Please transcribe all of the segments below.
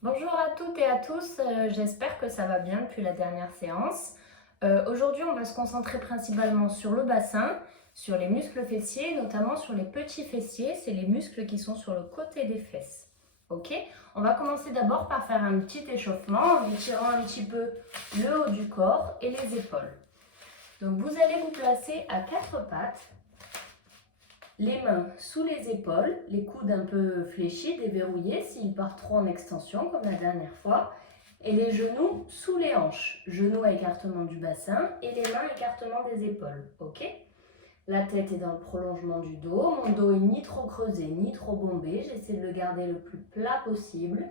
Bonjour à toutes et à tous, j'espère que ça va bien depuis la dernière séance. Aujourd'hui, on va se concentrer principalement sur le bassin, sur les muscles fessiers, notamment sur les petits fessiers, c'est les muscles qui sont sur le côté des fesses. Ok? On va commencer d'abord par faire un petit échauffement en étirant un petit peu le haut du corps et les épaules. Donc vous allez vous placer à quatre pattes, les mains sous les épaules, les coudes un peu fléchis, déverrouillés s'ils partent trop en extension comme la dernière fois. Et les genoux sous les hanches. Genoux à écartement du bassin et les mains écartement des épaules. Ok? La tête est dans le prolongement du dos. Mon dos est ni trop creusé ni trop bombé. J'essaie de le garder le plus plat possible.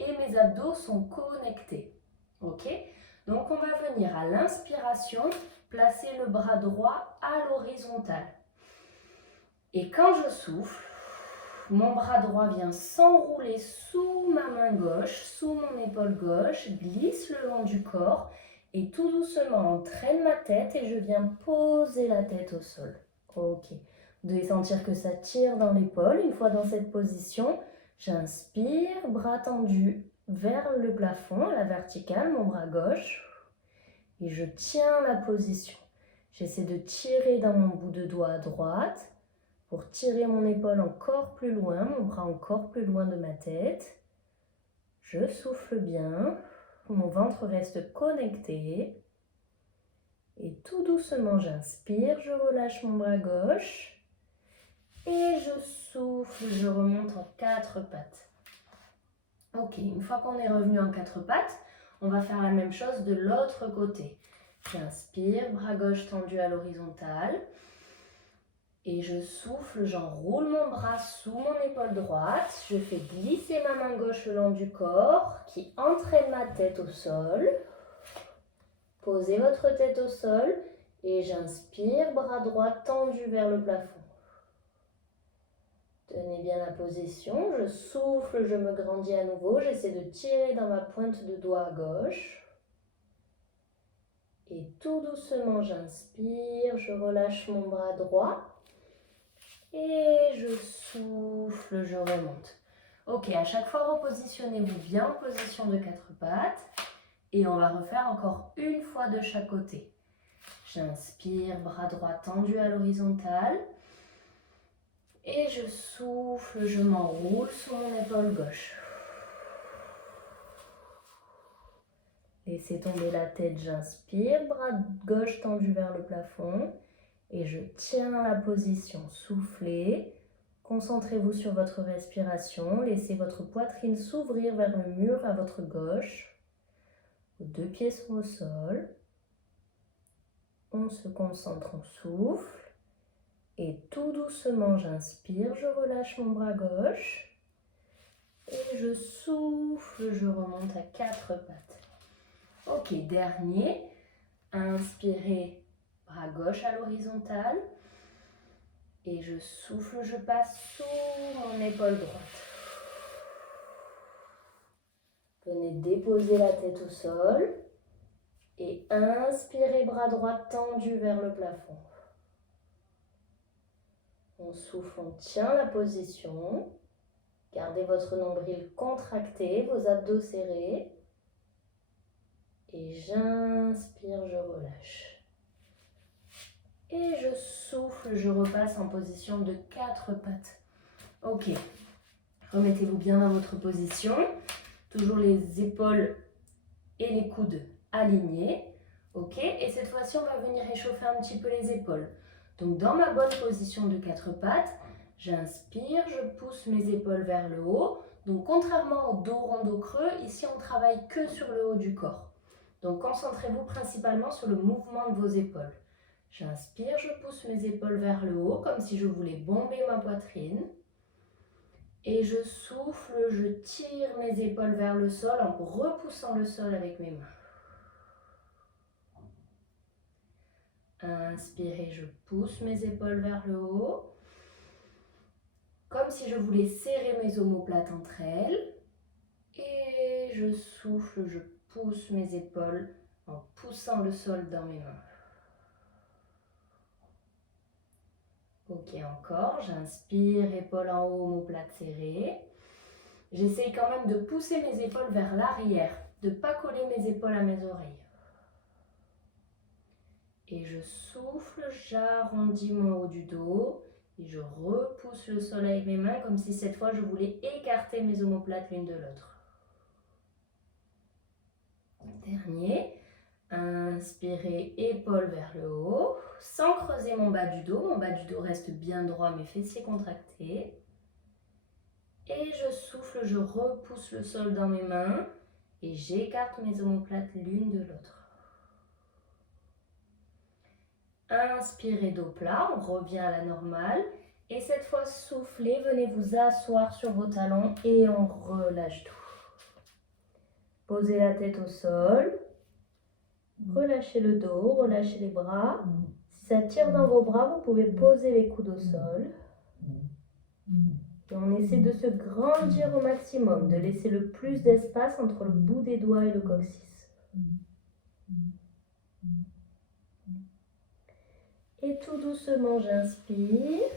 Et mes abdos sont connectés. Ok? Donc on va venir à l'inspiration placer le bras droit à l'horizontale. Et quand je souffle, mon bras droit vient s'enrouler sous ma main gauche, sous mon épaule gauche, glisse le long du corps et tout doucement entraîne ma tête et je viens poser la tête au sol. Ok. Vous devez sentir que ça tire dans l'épaule. Une fois dans cette position, j'inspire, bras tendu vers le plafond, à la verticale, mon bras gauche. Et je tiens la position. J'essaie de tirer dans mon bout de doigt à droite pour tirer mon épaule encore plus loin, mon bras encore plus loin de ma tête. Je souffle bien, mon ventre reste connecté. Et tout doucement, j'inspire, je relâche mon bras gauche. Et je souffle, je remonte en quatre pattes. Ok, une fois qu'on est revenu en quatre pattes, on va faire la même chose de l'autre côté. J'inspire, bras gauche tendu à l'horizontale. Et je souffle, j'enroule mon bras sous mon épaule droite. Je fais glisser ma main gauche le long du corps qui entraîne ma tête au sol. Posez votre tête au sol et j'inspire, bras droit tendu vers le plafond. Tenez bien la position. Je souffle, je me grandis à nouveau. J'essaie de tirer dans ma pointe de doigt à gauche. Et tout doucement, j'inspire, je relâche mon bras droit. Et je souffle, je remonte. Ok, à chaque fois, repositionnez-vous bien en position de quatre pattes. Et on va refaire encore une fois de chaque côté. J'inspire, bras droit tendu à l'horizontale. Et je souffle, je m'enroule sous mon épaule gauche. Laissez tomber la tête, j'inspire, bras gauche tendu vers le plafond. Et je tiens la position, soufflez. Concentrez-vous sur votre respiration. Laissez votre poitrine s'ouvrir vers le mur à votre gauche. Vos deux pieds sont au sol. On se concentre, on souffle. Et tout doucement, j'inspire, je relâche mon bras gauche. Et je souffle, je remonte à quatre pattes. Ok, dernier. Inspirez, bras gauche à l'horizontale. Et je souffle, je passe sous mon épaule droite. Venez déposer la tête au sol. Et inspirez, bras droit tendu vers le plafond. On souffle, on tient la position. Gardez votre nombril contracté, vos abdos serrés. Et j'inspire, je relâche. Et je souffle, je repasse en position de quatre pattes. Ok, remettez-vous bien dans votre position. Toujours les épaules et les coudes alignés. Ok, et cette fois-ci, on va venir échauffer un petit peu les épaules. Donc, dans ma bonne position de quatre pattes, j'inspire, je pousse mes épaules vers le haut. Donc, contrairement au dos rond, dos creux, ici, on travaille que sur le haut du corps. Donc, concentrez-vous principalement sur le mouvement de vos épaules. J'inspire, je pousse mes épaules vers le haut, comme si je voulais bomber ma poitrine. Et je souffle, je tire mes épaules vers le sol en repoussant le sol avec mes mains. Inspirez, je pousse mes épaules vers le haut. Comme si je voulais serrer mes omoplates entre elles. Et je souffle, je pousse mes épaules en poussant le sol dans mes mains. Ok, encore. J'inspire, épaules en haut, omoplate serrée. J'essaye quand même de pousser mes épaules vers l'arrière, de ne pas coller mes épaules à mes oreilles. Et je souffle, j'arrondis mon haut du dos et je repousse le sol avec mes mains comme si cette fois je voulais écarter mes omoplates l'une de l'autre. Dernier. Inspirez, épaules vers le haut, sans creuser mon bas du dos. Mon bas du dos reste bien droit, mes fessiers contractés. Et je souffle, je repousse le sol dans mes mains et j'écarte mes omoplates l'une de l'autre. Inspirez, dos plat, on revient à la normale. Et cette fois, soufflez, venez vous asseoir sur vos talons et on relâche tout. Posez la tête au sol. Relâchez le dos, relâchez les bras. Si ça tire dans vos bras, vous pouvez poser les coudes au sol. Et on essaie de se grandir au maximum, de laisser le plus d'espace entre le bout des doigts et le coccyx. Et tout doucement, j'inspire.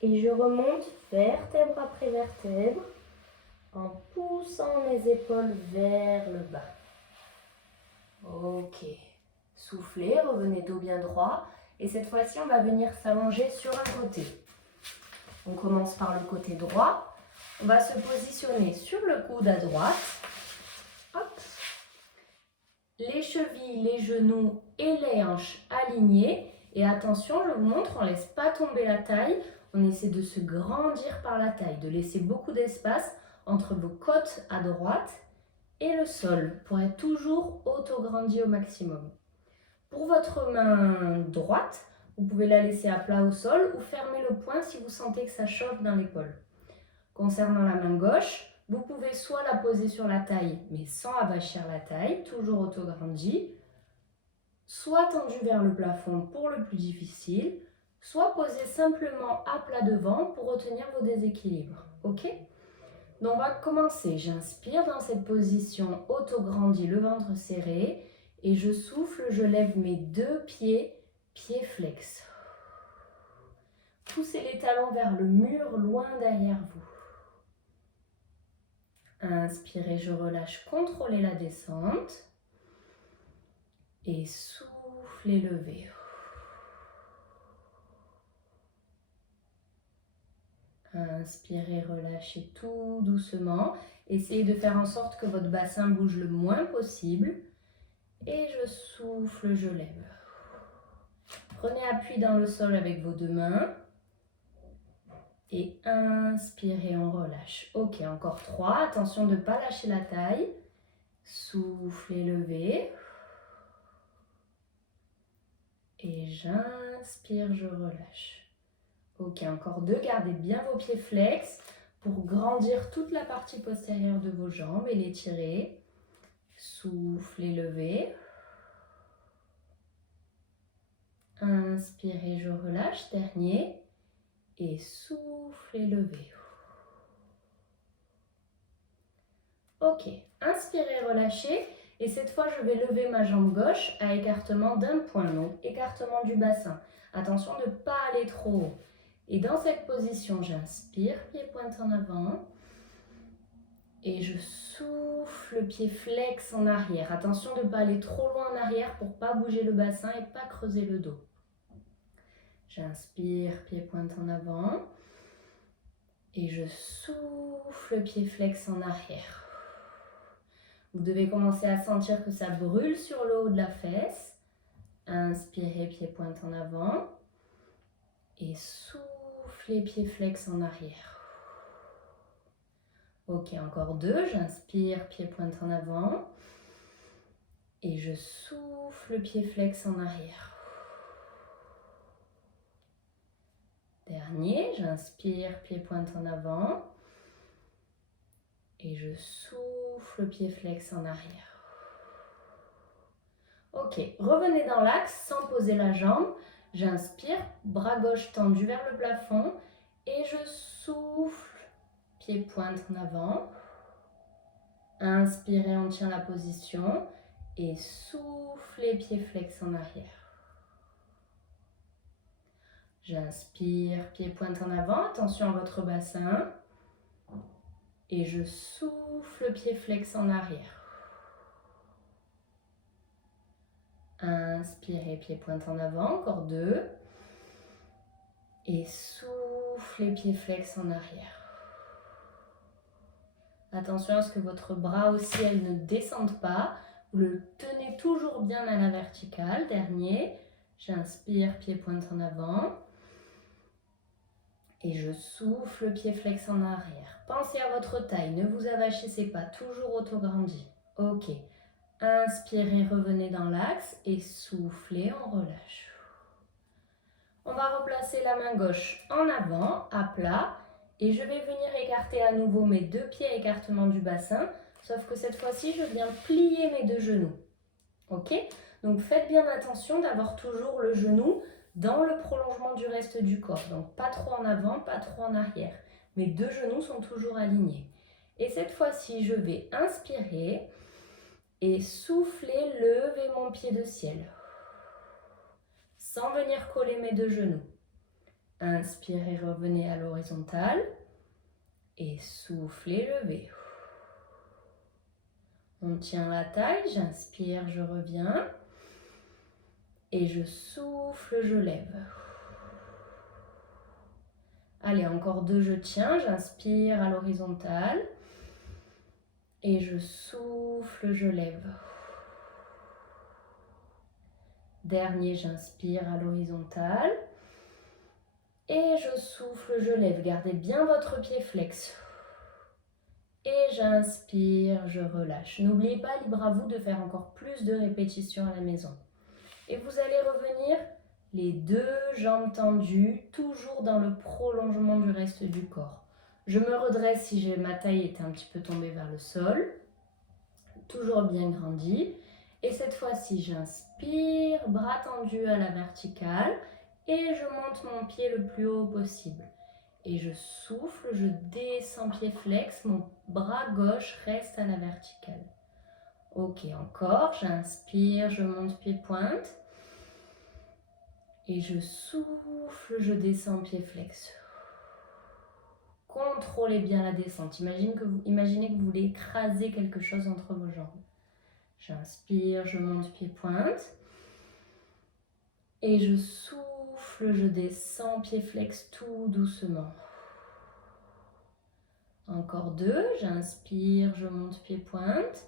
Et je remonte vertèbre après vertèbre en poussant mes épaules vers le bas. Ok, soufflez, revenez dos bien droit et cette fois-ci on va venir s'allonger sur un côté. On commence par le côté droit, on va se positionner sur le coude à droite. Hop. Les chevilles, les genoux et les hanches alignés et attention, je vous montre, on ne laisse pas tomber la taille, on essaie de se grandir par la taille, de laisser beaucoup d'espace entre vos côtes à droite et le sol pour être toujours auto-grandi au maximum. Pour votre main droite, vous pouvez la laisser à plat au sol ou fermer le poing si vous sentez que ça chauffe dans l'épaule. Concernant la main gauche, vous pouvez soit la poser sur la taille mais sans abaissir la taille, toujours auto-grandi, soit tendue vers le plafond pour le plus difficile, soit posée simplement à plat devant pour retenir vos déséquilibres. Ok ? Donc on va commencer, j'inspire dans cette position auto-grandi, le ventre serré et je souffle, je lève mes deux pieds, pieds flex. Poussez les talons vers le mur, loin derrière vous. Inspirez, je relâche, contrôlez la descente et soufflez, levez. Inspirez, relâchez tout doucement. Essayez de faire en sorte que votre bassin bouge le moins possible. Et je souffle, je lève. Prenez appui dans le sol avec vos deux mains. Et inspirez, on relâche. Ok, encore 3. Attention de ne pas lâcher la taille. Soufflez, levez. Et j'inspire, je relâche. Ok, encore 2. Gardez bien vos pieds flex pour grandir toute la partie postérieure de vos jambes et les tirer. Soufflez, levez. Inspirez, je relâche. Dernier. Et soufflez, levez. Ok, inspirez, relâchez. Et cette fois, je vais lever ma jambe gauche à écartement d'un point. Donc, écartement du bassin. Attention de ne pas aller trop haut. Et dans cette position, j'inspire, pied pointe en avant. Et je souffle, pied flex en arrière. Attention de ne pas aller trop loin en arrière pour ne pas bouger le bassin et pas creuser le dos. J'inspire, pied pointe en avant. Et je souffle, pied flex en arrière. Vous devez commencer à sentir que ça brûle sur le haut de la fesse. Inspirez, pied pointe en avant. Et soufflez, pied flex en arrière. Ok, encore 2. J'inspire, pied pointe en avant. Et je souffle, pied flex en arrière. Dernier, j'inspire, pied pointe en avant. Et je souffle, pied flex en arrière. Ok, revenez dans l'axe sans poser la jambe. J'inspire, bras gauche tendu vers le plafond. Et je souffle, pied pointe en avant. Inspirez, on tient la position. Et soufflez, pied flex en arrière. J'inspire, pied pointe en avant. Attention à votre bassin. Et je souffle, pied flex en arrière. Inspirez, pied pointe en avant, encore 2. Et soufflez, pied flex en arrière. Attention à ce que votre bras au ciel ne descende pas. Vous le tenez toujours bien à la verticale. Dernier, j'inspire, pied pointe en avant. Et je souffle, pied flex en arrière. Pensez à votre taille, ne vous avachissez pas, toujours auto-grandi. Ok. Inspirez, revenez dans l'axe et soufflez, on relâche. On va replacer la main gauche en avant, à plat. Et je vais venir écarter à nouveau mes 2 pieds à écartement du bassin. Sauf que cette fois-ci, je viens plier mes 2 genoux. Ok? Donc faites bien attention d'avoir toujours le genou dans le prolongement du reste du corps. Donc pas trop en avant, pas trop en arrière. Mes 2 genoux sont toujours alignés. Et cette fois-ci, je vais inspirer et souffler, lever mon pied de ciel. Sans venir coller mes 2 genoux. Inspirez, revenez à l'horizontale. Et soufflez, levez. On tient la taille, j'inspire, je reviens. Et je souffle, je lève. Allez, encore 2, je tiens, j'inspire à l'horizontale. Et je souffle, je lève. Dernier, j'inspire à l'horizontale. Et je souffle, je lève. Gardez bien votre pied flex. Et j'inspire, je relâche. N'oubliez pas, libre à vous de faire encore plus de répétitions à la maison. Et vous allez revenir les 2 jambes tendues, toujours dans le prolongement du reste du corps. Je me redresse si ma taille est un petit peu tombée vers le sol. Toujours bien grandi. Et cette fois-ci, j'inspire, bras tendus à la verticale. Et je monte mon pied le plus haut possible. Et je souffle, je descends pied flex, mon bras gauche reste à la verticale. Ok, encore, j'inspire, je monte pied pointe. Et je souffle, je descends pied flex. Contrôlez bien la descente. Imaginez que vous voulez écraser quelque chose entre vos jambes. J'inspire, je monte pied pointe. Et je souffle, je descends pied flex tout doucement. Encore 2, j'inspire, je monte pied pointe.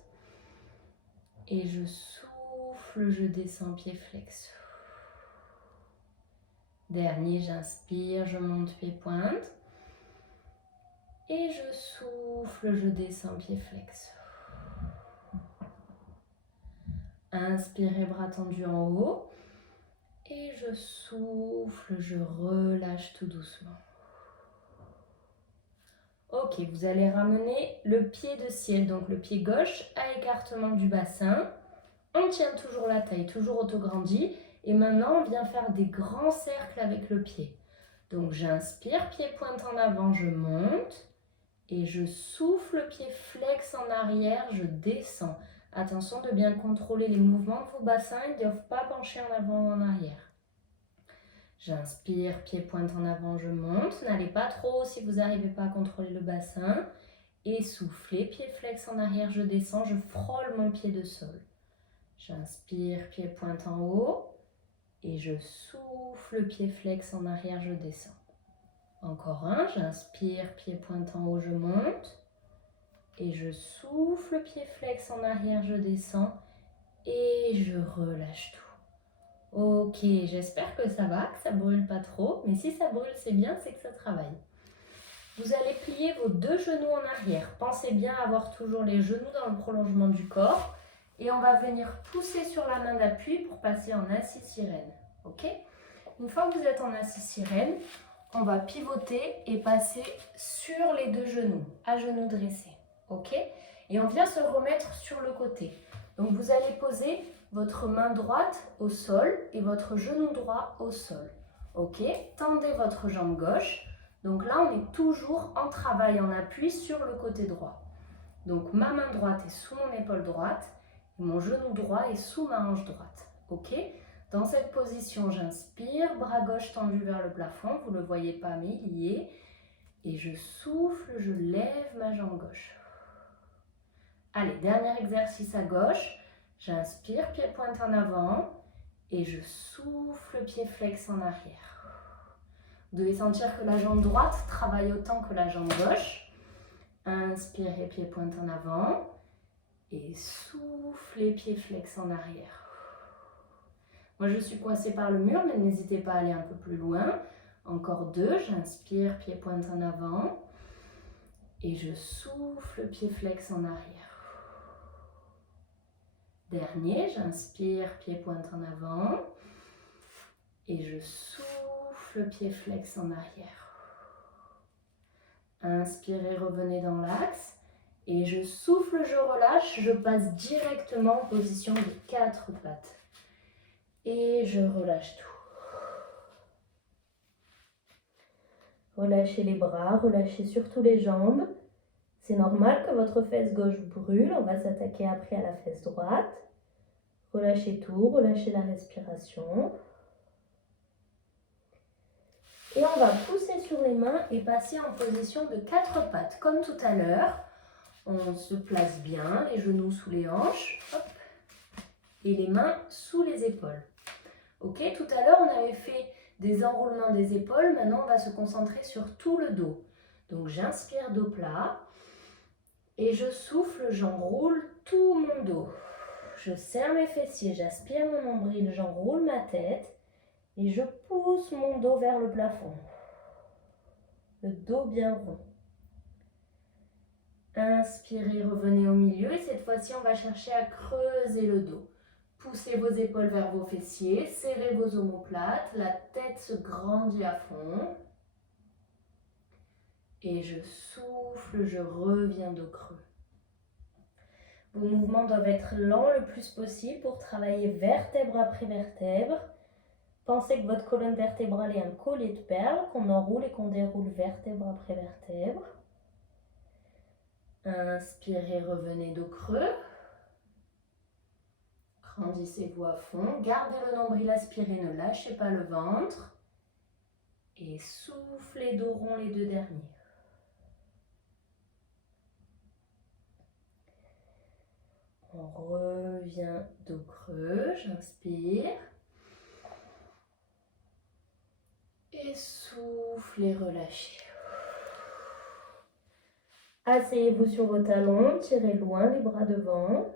Et je souffle, je descends pied flex. Dernier, j'inspire, je monte pied pointe. Et je souffle, je descends pied flex. Inspirez, bras tendus en haut. Et je souffle, je relâche tout doucement. Ok, vous allez ramener le pied de ciel, donc le pied gauche à écartement du bassin. On tient toujours la taille, toujours auto-grandi. Et maintenant, on vient faire des grands cercles avec le pied. Donc j'inspire, pied pointe en avant, je monte. Et je souffle, pied flex en arrière, je descends. Attention de bien contrôler les mouvements de vos bassins, ils ne doivent pas pencher en avant ou en arrière. J'inspire, pied pointe en avant, je monte. N'allez pas trop haut si vous n'arrivez pas à contrôler le bassin. Et soufflez, pied flex en arrière, je descends, je frôle mon pied de sol. J'inspire, pied pointe en haut. Et je souffle, pied flex en arrière, je descends. Encore un, j'inspire, pied pointe en haut, je monte. Et je souffle, pied flex en arrière, je descends. Et je relâche tout. Ok, j'espère que ça va, que ça brûle pas trop. Mais si ça brûle, c'est bien, c'est que ça travaille. Vous allez plier vos 2 genoux en arrière. Pensez bien à avoir toujours les genoux dans le prolongement du corps. Et on va venir pousser sur la main d'appui pour passer en assis sirène. Ok? Une fois que vous êtes en assis sirène, on va pivoter et passer sur les 2 genoux, à genoux dressés. Ok? Et on vient se remettre sur le côté. Donc vous allez poser votre main droite au sol et votre genou droit au sol. Ok? Tendez votre jambe gauche. Donc là, on est toujours en travail, en appui sur le côté droit. Donc ma main droite est sous mon épaule droite. Mon genou droit est sous ma hanche droite. Ok? Dans cette position, j'inspire, bras gauche tendu vers le plafond. Vous ne le voyez pas, mais il y est. Et je souffle, je lève ma jambe gauche. Allez, dernier exercice à gauche. J'inspire, pied-pointe en avant. Et je souffle, pied flex en arrière. Vous devez sentir que la jambe droite travaille autant que la jambe gauche. Inspirez, pied-pointe en avant. Et soufflez, pied flex en arrière. Moi, je suis coincée par le mur, mais n'hésitez pas à aller un peu plus loin. Encore 2, j'inspire, pied-pointe en avant. Et je souffle, pied flex en arrière. Dernier, j'inspire, pied-pointe en avant. Et je souffle, pied flex en arrière. Inspirez, revenez dans l'axe. Et je souffle, je relâche, je passe directement en position de 4 pattes. Et je relâche tout. Relâchez les bras, relâchez surtout les jambes. C'est normal que votre fesse gauche brûle. On va s'attaquer après à la fesse droite. Relâchez tout, relâchez la respiration. Et on va pousser sur les mains et passer en position de 4 pattes. Comme tout à l'heure, on se place bien, les genoux sous les hanches. Hop, et les mains sous les épaules. Ok, tout à l'heure, on avait fait des enroulements des épaules. Maintenant, on va se concentrer sur tout le dos. Donc, j'inspire dos plat et je souffle, j'enroule tout mon dos. Je serre mes fessiers, j'aspire mon nombril, j'enroule ma tête et je pousse mon dos vers le plafond. Le dos bien rond. Inspirez, revenez au milieu et cette fois-ci, on va chercher à creuser le dos. Poussez vos épaules vers vos fessiers, serrez vos omoplates, la tête se grandit à fond. Et je souffle, je reviens dos creux. Vos mouvements doivent être lents le plus possible pour travailler vertèbre après vertèbre. Pensez que votre colonne vertébrale est un collier de perles, qu'on enroule et qu'on déroule vertèbre après vertèbre. Inspirez, revenez dos creux. Grandissez-vous à fond. Gardez le nombril aspiré, ne lâchez pas le ventre. Et soufflez dos rond les 2 derniers. On revient dos creux, j'inspire. Et soufflez, relâchez. Asseyez-vous sur vos talons, tirez loin les bras devant.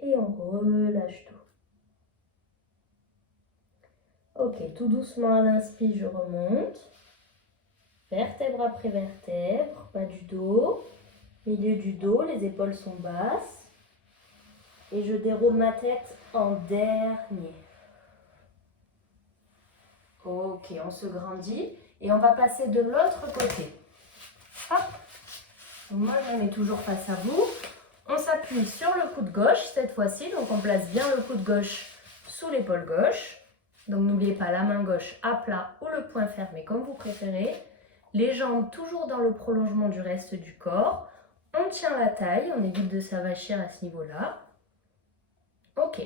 Et on relâche tout. Ok, tout doucement à l'inspire, je remonte. Vertèbre après vertèbre, bas du dos. Milieu du dos, les épaules sont basses. Et je déroule ma tête en dernier. Ok, on se grandit et on va passer de l'autre côté. Hop. Donc moi, je me mets toujours face à vous. On s'appuie sur le coude gauche cette fois-ci. Donc on place bien le coude gauche sous l'épaule gauche. Donc n'oubliez pas la main gauche à plat ou le poing fermé comme vous préférez. Les jambes toujours dans le prolongement du reste du corps. On tient la taille, on évite de s'avachir à ce niveau-là. Ok.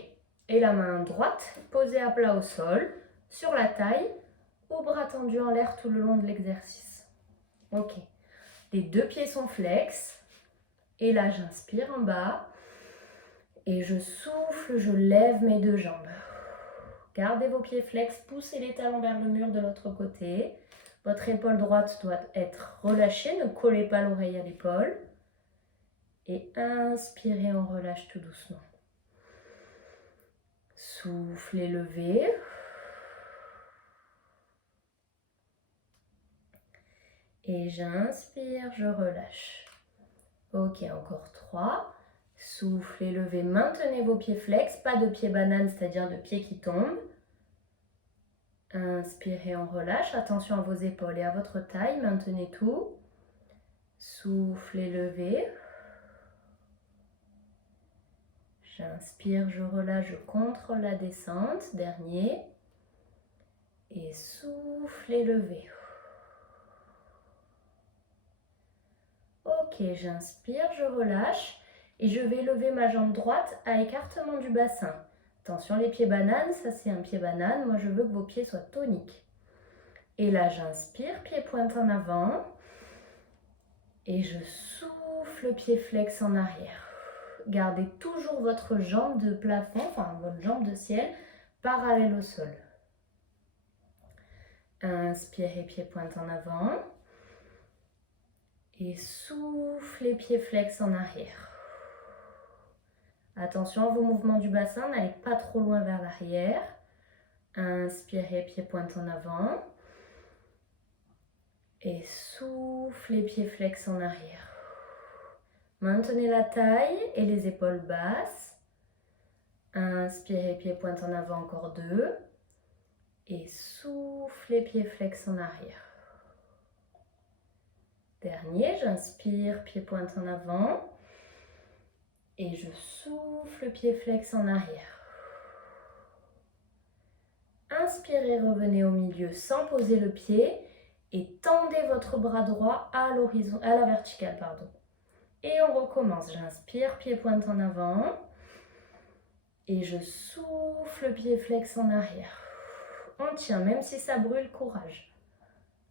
Et la main droite posée à plat au sol, sur la taille, ou bras tendus en l'air tout le long de l'exercice. Ok. Les 2 pieds sont flex. Et là, j'inspire en bas. Et je souffle, je lève mes 2 jambes. Gardez vos pieds flex, poussez les talons vers le mur de l'autre côté. Votre épaule droite doit être relâchée, ne collez pas l'oreille à l'épaule. Et inspirez, on relâche tout doucement. Soufflez, levez. Et j'inspire, je relâche. Ok, encore 3. Soufflez, levez, maintenez vos pieds flex, pas de pieds bananes, c'est-à-dire de pieds qui tombent. Inspirez, on relâche. Attention à vos épaules et à votre taille, maintenez tout. Soufflez, levez. J'inspire, je relâche, je contrôle la descente. Dernier. Et soufflez, levez. Ok, j'inspire, je relâche. Et je vais lever ma jambe droite à écartement du bassin. Attention, les pieds bananes, ça c'est un pied banane. Moi, je veux que vos pieds soient toniques. Et là, j'inspire, pied pointe en avant. Et je souffle, pied flex en arrière. Gardez toujours votre jambe de plafond, enfin votre jambe de ciel, parallèle au sol. Inspirez, pied pointe en avant. Et soufflez, pied flex en arrière. Attention à vos mouvements du bassin, n'allez pas trop loin vers l'arrière. Inspirez, pied pointe en avant. Et soufflez, pied flex en arrière. Maintenez la taille et les épaules basses. Inspirez, pied pointe en avant, encore 2. Et soufflez, pied flex en arrière. Dernier, j'inspire, pied pointe en avant. Et je souffle, pied flex en arrière. Inspirez, revenez au milieu sans poser le pied. Et tendez votre bras droit à la verticale, pardon. Et on recommence. J'inspire, pied pointe en avant. Et je souffle, pied flex en arrière. On tient, même si ça brûle, courage.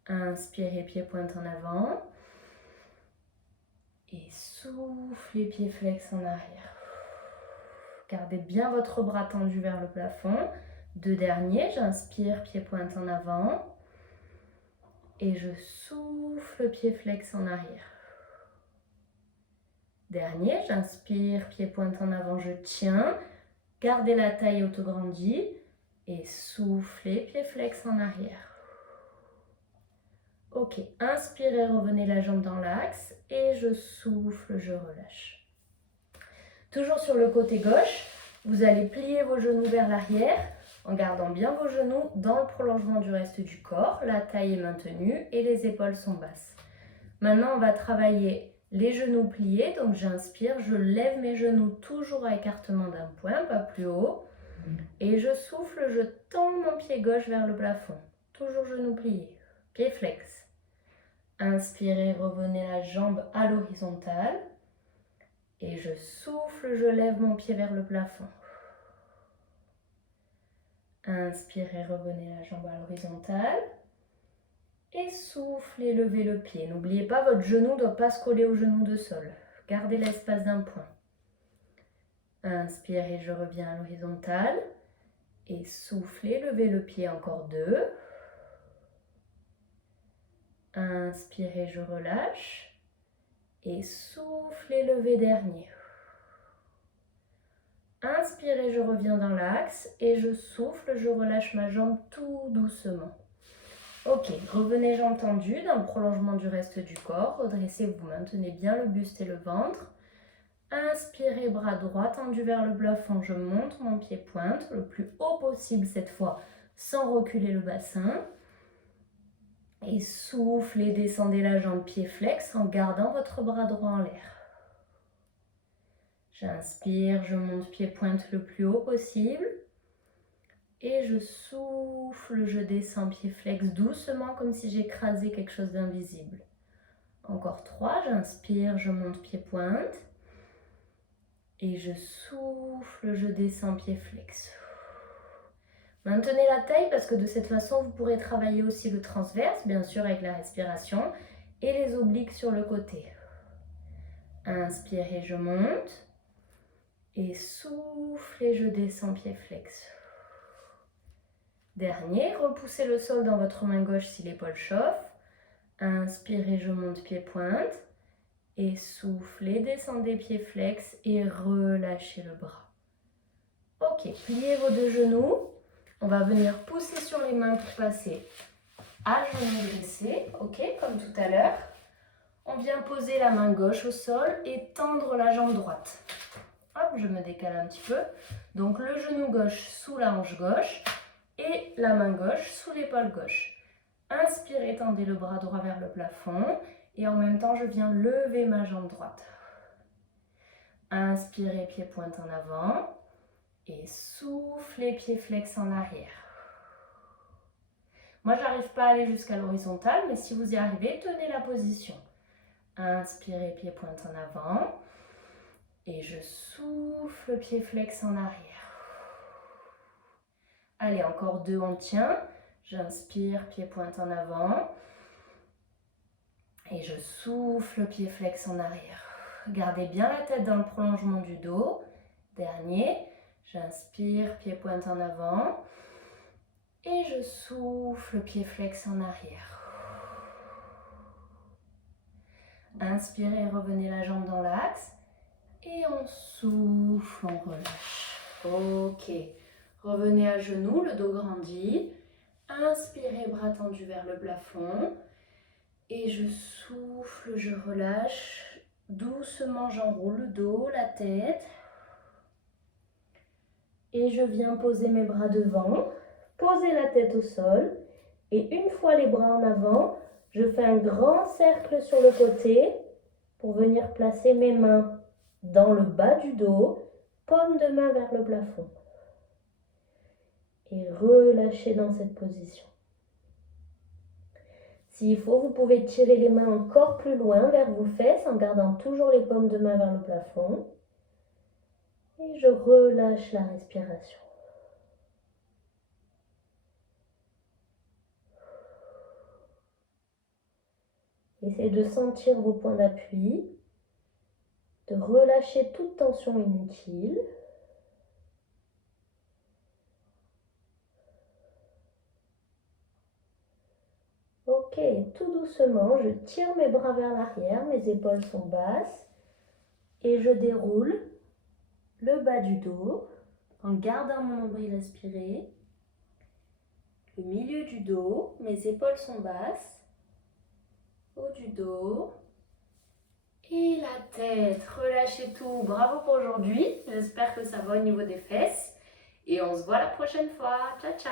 Inspirez, pied pointe en avant. Et soufflez, pied flex en arrière. Gardez bien votre bras tendu vers le plafond. 2 derniers, j'inspire, pied pointe en avant. Et je souffle, pied flex en arrière. Dernier, j'inspire, pied pointe en avant, je tiens. Gardez la taille autograndie. Et soufflez, pied flex en arrière. Ok, inspirez, revenez la jambe dans l'axe. Et je souffle, je relâche. Toujours sur le côté gauche, vous allez plier vos genoux vers l'arrière en gardant bien vos genoux dans le prolongement du reste du corps. La taille est maintenue et les épaules sont basses. Maintenant, on va travailler les genoux pliés. Donc, j'inspire, je lève mes genoux toujours à écartement d'un point, pas plus haut. Et je souffle, je tends mon pied gauche vers le plafond. Toujours genoux pliés, pied flex. Inspirez, revenez la jambe à l'horizontale. Et je souffle, je lève mon pied vers le plafond. Inspirez, revenez la jambe à l'horizontale. Et soufflez, levez le pied. N'oubliez pas, votre genou ne doit pas se coller au genou de sol. Gardez l'espace d'un point. Inspirez, je reviens à l'horizontale. Et soufflez, levez le pied, encore 2. Inspirez, je relâche. Et soufflez, levez, dernier. Inspirez, je reviens dans l'axe. Et je souffle, je relâche ma jambe tout doucement. Ok, revenez jambes tendues dans le prolongement du reste du corps. Redressez, vous maintenez bien le buste et le ventre. Inspirez, bras droit tendu vers le plafond. Je monte mon pied pointe le plus haut possible cette fois, sans reculer le bassin. Et soufflez, descendez la jambe pied flex en gardant votre bras droit en l'air. J'inspire, je monte pied pointe le plus haut possible. Et je souffle, je descends pied flex doucement comme si j'écrasais quelque chose d'invisible. Encore 3, j'inspire, je monte pied pointe. Et je souffle, je descends pied flex. Maintenez la taille parce que de cette façon, vous pourrez travailler aussi le transverse, bien sûr avec la respiration, et les obliques sur le côté. Inspirez, je monte. Et soufflez, je descends pied flex. Dernier, repoussez le sol dans votre main gauche si l'épaule chauffe. Inspirez, je monte pied pointe. Et soufflez, descendez pied flex et relâchez le bras. Ok, pliez vos 2 genoux. On va venir pousser sur les mains pour passer à genoux dressés. Ok, comme tout à l'heure. On vient poser la main gauche au sol et tendre la jambe droite. Hop, je me décale un petit peu. Donc le genou gauche sous la hanche gauche. Et la main gauche sous l'épaule gauche. Inspirez, tendez le bras droit vers le plafond. Et en même temps, je viens lever ma jambe droite. Inspirez, pied pointe en avant. Et soufflez, pied flex en arrière. Moi, je n'arrive pas à aller jusqu'à l'horizontale, mais si vous y arrivez, tenez la position. Inspirez, pied pointe en avant. Et je souffle, pied flex en arrière. Allez, encore 2, on tient. J'inspire, pied pointe en avant. Et je souffle, pied flex en arrière. Gardez bien la tête dans le prolongement du dos. Dernier. J'inspire, pied pointe en avant. Et je souffle, pied flex en arrière. Inspirez, revenez la jambe dans l'axe. Et on souffle, on relâche. Ok. Revenez à genoux, le dos grandi. Inspirez, bras tendus vers le plafond. Et je souffle, je relâche. Doucement, j'enroule le dos, la tête. Et je viens poser mes bras devant. Poser la tête au sol. Et une fois les bras en avant, je fais un grand cercle sur le côté pour venir placer mes mains dans le bas du dos, paume de main vers le plafond. Et relâchez dans cette position. S'il faut, vous pouvez tirer les mains encore plus loin vers vos fesses en gardant toujours les paumes de main vers le plafond. Et je relâche la respiration. Essayez de sentir vos points d'appui, de relâcher toute tension inutile. Ok, tout doucement, je tire mes bras vers l'arrière, mes épaules sont basses et je déroule le bas du dos en gardant mon nombril aspiré, le milieu du dos, mes épaules sont basses, haut du dos et la tête. Relâchez tout, bravo pour aujourd'hui, j'espère que ça va au niveau des fesses et on se voit la prochaine fois, ciao ciao.